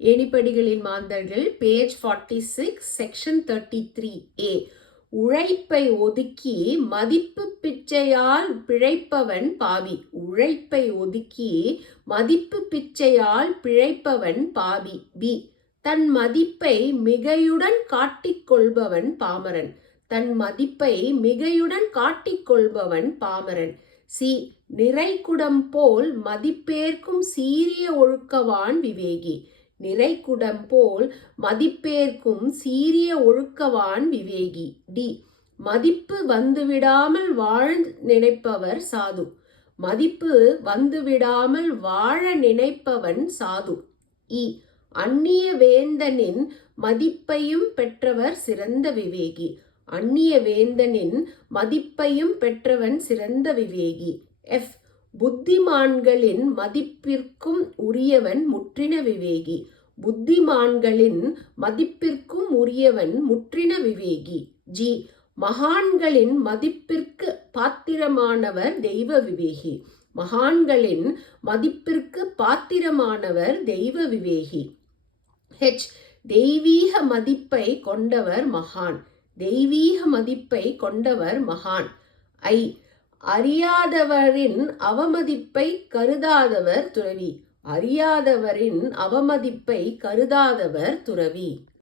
ஏணிப்படிகளின் மாந்தர்கள் page 46 section 33A. உழைப்பை ஒதுக்கி மதிப்பு பிச்சையால் பிழைப்பவன் பாவி. உழைப்பை ஒதுக்கி மதிப்பு பிச்சையால் பிழைப்பவன் பாவி. பி. தன் மதிப்பை மிகையுடன் காட்டிக்கொள்பவன் பாமரன். தன் மதிப்பை மிகையுடன் காட்டிக்கொள்பவன் பாமரன். சி. நிறைகுடம் போல் மதிப்பேற்கும் சீரிய ஒழுக்கவான் விவேகி. நிறைகுடம் போல் மதிப்பேற்கும் சீரிய ஒழுக்கவான் விவேகி. டி. மதிப்பு வந்துவிடாமல் வாழ நினைப்பவர் சாது. மதிப்பு வந்துவிடாமல் வாழ நினைப்பவன் சாது. இ. அந்நிய வேந்தனின் மதிப்பையும் பெற்றவர் சிறந்த விவேகி. அந்நிய வேந்தனின் மதிப்பையும் பெற்றவன் சிறந்த விவேகி. எஃப். புத்திமான்களின் மதிப்பிற்கும் உரியவன் முற்றின விவேகி. புத்திமான்களின் மதிப்பிற்கும் உரியவன் முற்றின விவேகி. ஜி. மகான்களின் மதிப்பிற்கு பாத்திரமானவர் தெய்வ விவேகி. மகான்களின் மதிப்பிற்கு பாத்திரமானவர் தெய்வ விவேகி. ஹெச். தெய்வீக மதிப்பை கொண்டவர் மகான். தெய்வீக மதிப்பை கொண்டவர் மகான். ஐ. அறியாதவரின் அவமதிப்பை கருதாதவர் துறவி. அறியாதவரின் அவமதிப்பை கருதாதவர் துறவி.